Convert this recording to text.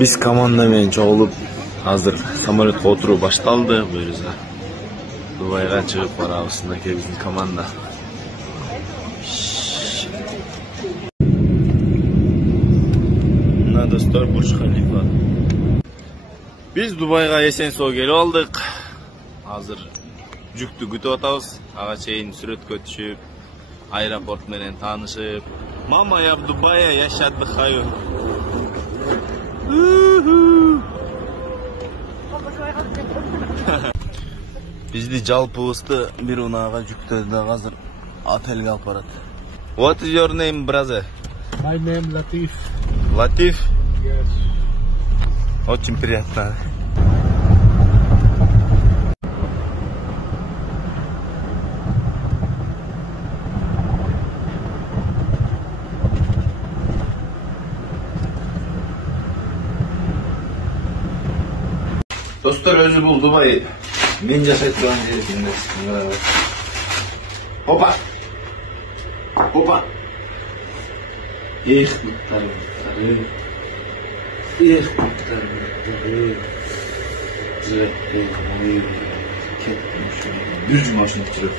Biz komanda menен чогулуп азыр самолетке отуруу башталды. Буюрса Дубайга чыгып барабыз. Мынакей биздин команда. Мына достор Бурж Халифа. Biz Дубайга эсен-соо келип алдык. Азыр жүктү күтүп атабыз. Ага чейин сүрөткө түшүп, аэропорт менен таанышып. Мама, я в Дубае, я сейчас отдыхаю. Bizdi жалпыбызды бир унаага жүктөдү да азыр отелге алып барат. What is your name, brother? My name Latif. Latif? Yes. Очень приятно. Dostlar, özü bul Dubai. Men жашайт турган жер. Hoppa. Hoppa. Эх, буттарым. Эх, буттарым. Кеттим шуга. 100 машина жүрөт.